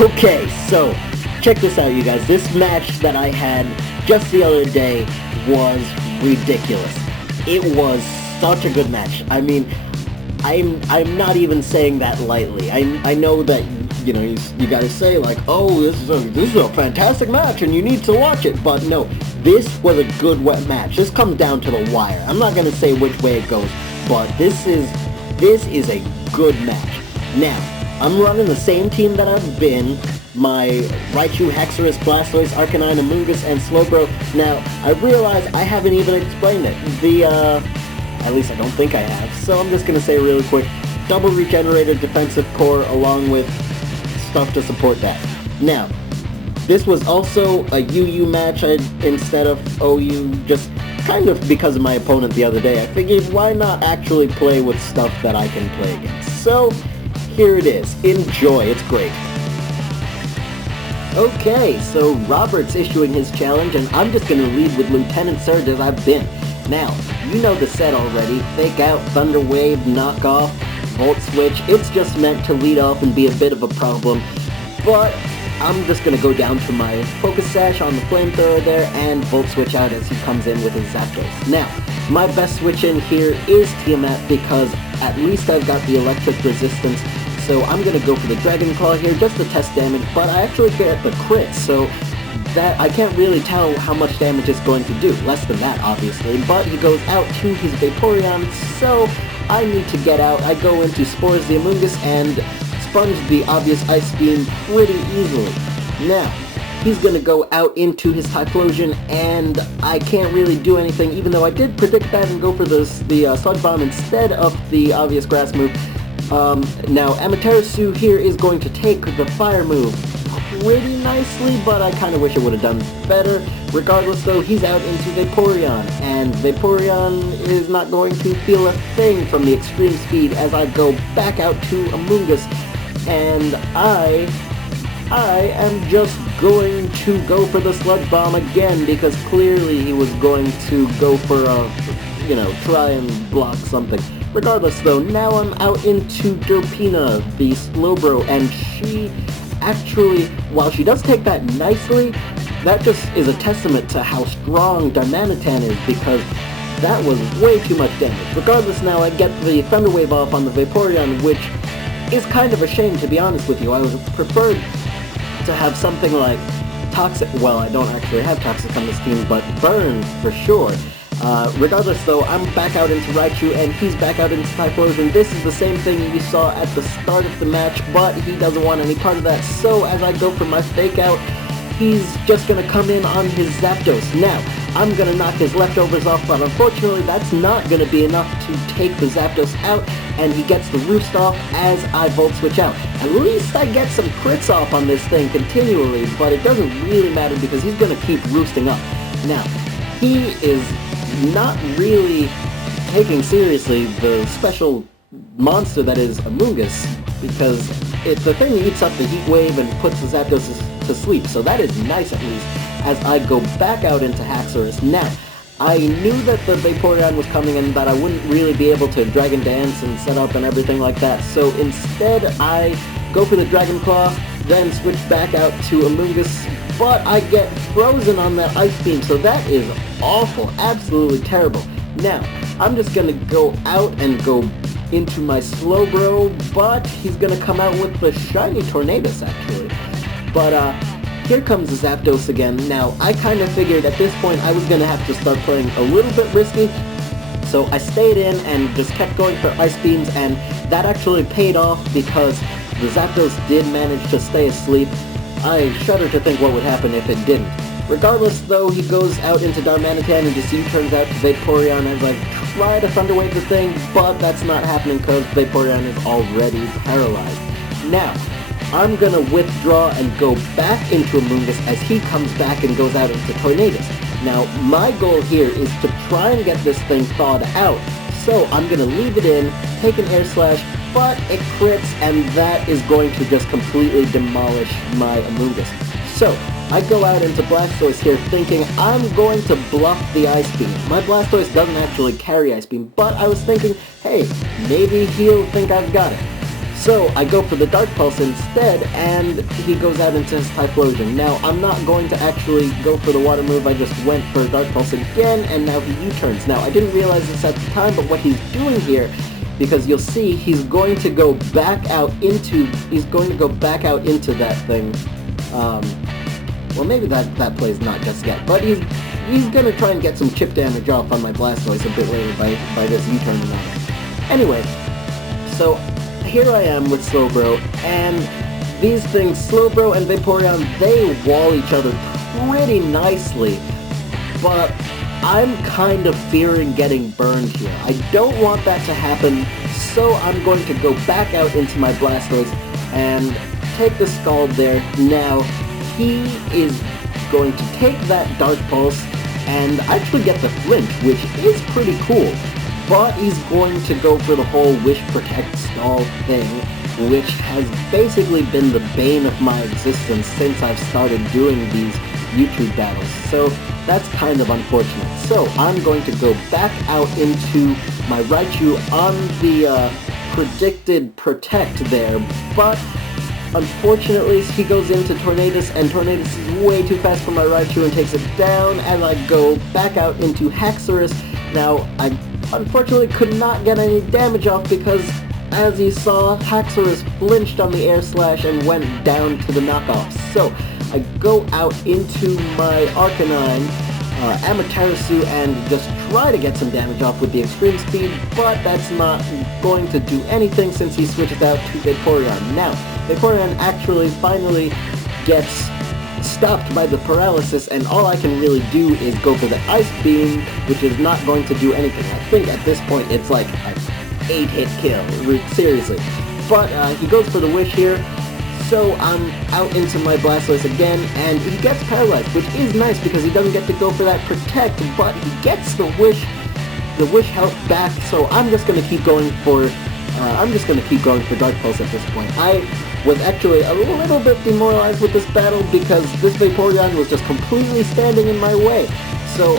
Okay, so check this out, you guys. This match that I had just the other day was ridiculous. It was such a good match. I mean, I'm not even saying that lightly. I know that you guys say like, oh, this is a fantastic match and you need to watch it, but no, this was a good wet match. This comes down to the wire. I'm not gonna say which way it goes, but this is a good match. Now, I'm running the same team that I've been. My Raichu, Hexorus, Blastoise, Arcanine, Amoonguss, and Slowbro. Now, I realize I haven't even explained it. At least I don't think I have, so I'm just gonna say really quick, double regenerated defensive core along with stuff to support that. Now, this was also a UU match instead of OU, just kind of because of my opponent the other day. I figured why not actually play with stuff that I can play against. So, here it is. Enjoy, it's great. Okay, so Robbert's issuing his challenge, and I'm just gonna lead with Lieutenant Surge as I've been. Now, you know the set already. Fake Out, Thunder Wave, Knock Off, Volt Switch. It's just meant to lead off and be a bit of a problem, but I'm just gonna go down to my Focus Sash on the Flamethrower there and Volt Switch out as he comes in with his Zapdos. Now, my best switch in here is Tiamat because at least I've got the electric resistance. So I'm going to go for the Dragon Claw here just to test damage, but I actually get the crit, so that I can't really tell how much damage it's going to do. Less than that, obviously, but he goes out to his Vaporeon, so I need to get out. I go into Spores the Amoonguss and sponge the obvious Ice Beam pretty easily. Now, he's going to go out into his Typhlosion, and I can't really do anything, even though I did predict that and go for the Sludge Bomb instead of the obvious Grass move. Now, Amaterasu here is going to take the Fire move pretty nicely, but I kind of wish it would have done better. Regardless, though, he's out into Vaporeon, and Vaporeon is not going to feel a thing from the extreme speed as I go back out to Amoonguss, and I am just going to go for the Sludge Bomb again, because clearly he was going to go for a, try and block something. Regardless though, now I'm out into Derpina, the Slowbro, and she actually, while she does take that nicely, that just is a testament to how strong Darmanitan is, because that was way too much damage. Regardless, now I get the Thunder Wave off on the Vaporeon, which is kind of a shame, to be honest with you. I would have preferred to have something like Toxic, well, I don't actually have Toxic on this team, but Burn for sure. Regardless though, I'm back out into Raichu and he's back out into Typhlosion. This is the same thing we saw at the start of the match, but he doesn't want any part of that. So as I go for my Fake Out, he's just going to come in on his Zapdos. Now, I'm going to knock his leftovers off, but unfortunately that's not going to be enough to take the Zapdos out, and he gets the Roost off as I Volt Switch out. At least I get some crits off on this thing continually, but it doesn't really matter because he's going to keep roosting up. Now, he is not really taking seriously the special monster that is Amoonguss, because the thing eats up the Heat Wave and puts the Zapdos to sleep, so that is nice at least, as I go back out into Haxorus. Now, I knew that the Vaporeon was coming and that I wouldn't really be able to Dragon Dance and set up and everything like that, so instead I go for the Dragon Claw, then switch back out to Amoonguss, but I get frozen on that Ice Beam, so that is awful, absolutely terrible. Now, I'm just going to go out and go into my Slowbro, but he's going to come out with the Shiny Tornadus, actually. But, here comes the Zapdos again. Now, I kind of figured at this point I was going to have to start playing a little bit risky, so I stayed in and just kept going for Ice Beams, and that actually paid off because the Zapdos did manage to stay asleep. I shudder to think what would happen if it didn't. Regardless, though, he goes out into Darmanitan and just U-turns out to Vaporeon as I try to Thunder Wave the thing, but that's not happening because Vaporeon is already paralyzed. Now, I'm gonna withdraw and go back into Amoonguss as he comes back and goes out into Tornadus. Now, my goal here is to try and get this thing thawed out, so I'm gonna leave it in, take an Air Slash, but it crits, and that is going to just completely demolish my Amoonguss. So, I go out into Blastoise here thinking I'm going to bluff the Ice Beam. My Blastoise doesn't actually carry Ice Beam, but I was thinking, hey, maybe he'll think I've got it. So I go for the Dark Pulse instead, and he goes out into his Typhlosion. Now, I'm not going to actually go for the water move, I just went for Dark Pulse again, and now he U-turns. Now, I didn't realize this at the time, but what he's doing here, because you'll see, he's going to go back out into that thing. Well, maybe that play's not just yet, but he's gonna try and get some chip damage off on my Blastoise a bit later by this U-turning on it. Anyway, so here I am with Slowbro, and these things, Slowbro and Vaporeon, they wall each other pretty nicely, but I'm kind of fearing getting burned here. I don't want that to happen, so I'm going to go back out into my Blastoise and take the Scald there. Now, he is going to take that Dark Pulse and actually get the flinch, which is pretty cool. But he's going to go for the whole Wish, Protect, Stall thing, which has basically been the bane of my existence since I've started doing these YouTube battles. So that's kind of unfortunate. So I'm going to go back out into my Raichu on the predicted Protect there, but unfortunately he goes into Tornadus, and Tornadus is way too fast for my Raichu and takes it down, and I go back out into Haxorus. Now, I unfortunately could not get any damage off because, as you saw, Haxorus flinched on the Air Slash and went down to the knockoff. So I go out into my Arcanine, Amaterasu, and just try to get some damage off with the Extreme Speed, but that's not going to do anything since he switches out to Vaporeon. Now, Vaporeon actually finally gets stopped by the paralysis, and all I can really do is go for the Ice Beam, which is not going to do anything. I think at this point it's like an 8-hit kill, seriously. But he goes for the Wish here, so I'm out into my Blastoise again, and he gets paralyzed, which is nice because he doesn't get to go for that Protect, but he gets the Wish health back, so I'm just going to keep going for Dark Pulse at this point. I was actually a little bit demoralized with this battle because this Vaporeon was just completely standing in my way. So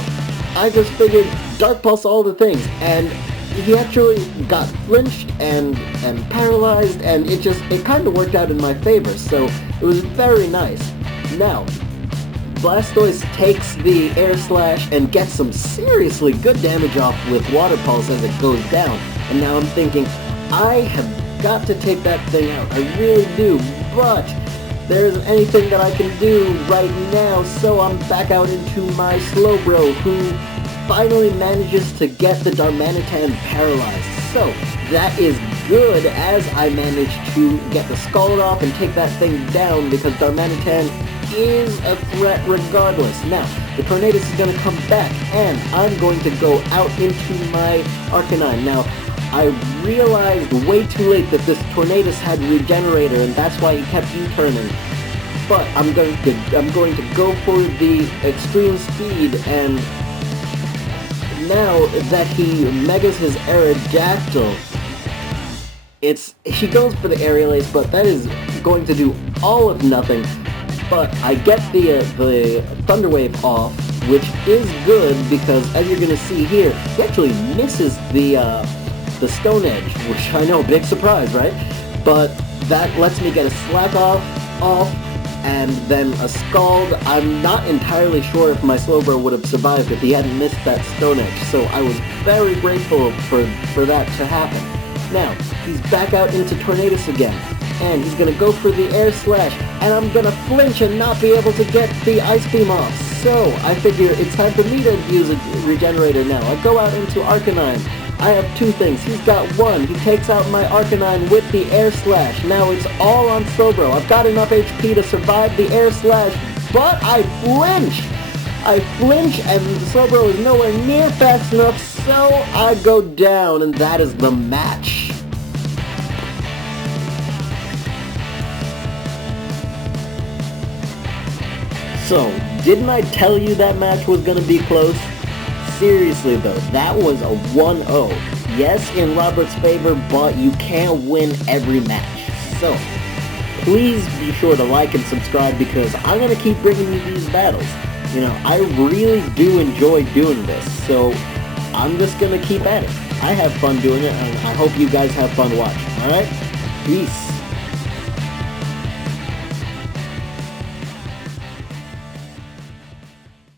I just figured Dark Pulse all the things, and he actually got flinched and paralyzed, and it kind of worked out in my favor, so it was very nice. Now, Blastoise takes the Air Slash and gets some seriously good damage off with Water Pulse as it goes down, and now I'm thinking, I have got to take that thing out, I really do, but there isn't anything that I can do right now, so I'm back out into my Slowbro, who finally manages to get the Darmanitan paralyzed. So that is good, as I managed to get the Scald off and take that thing down, because Darmanitan is a threat regardless. Now, the Tornadus is going to come back, and I'm going to go out into my Arcanine. Now, I realized way too late that this Tornadus had Regenerator, and that's why he kept U-turning. But I'm going to go for the Extreme Speed, and now that he megas his Aerodactyl, he goes for the Aerial Ace, but that is going to do all of nothing. But I get the Thunder Wave off, which is good because, as you're going to see here, he actually misses the Stone Edge, which I know, big surprise, right? But that lets me get a Slack off, and then a Scald. I'm not entirely sure if my Slowbro would have survived if he hadn't missed that Stone Edge, so I was very grateful for that to happen. Now, he's back out into Tornadus again, and he's going to go for the Air Slash, and I'm going to flinch and not be able to get the Ice Beam off. So I figure it's time for me to use a Regenerator now. I go out into Arcanine. I have two things. He's got one. He takes out my Arcanine with the Air Slash. Now it's all on Slowbro. I've got enough HP to survive the Air Slash, but I flinch! And Slowbro is nowhere near fast enough, so I go down, and that is the match. So, didn't I tell you that match was going to be close? Seriously though, that was a 1-0. Yes, in Robbert's favor, but you can't win every match. So, please be sure to like and subscribe because I'm going to keep bringing you these battles. You know, I really do enjoy doing this, so I'm just going to keep at it. I have fun doing it, and I hope you guys have fun watching, alright? Peace.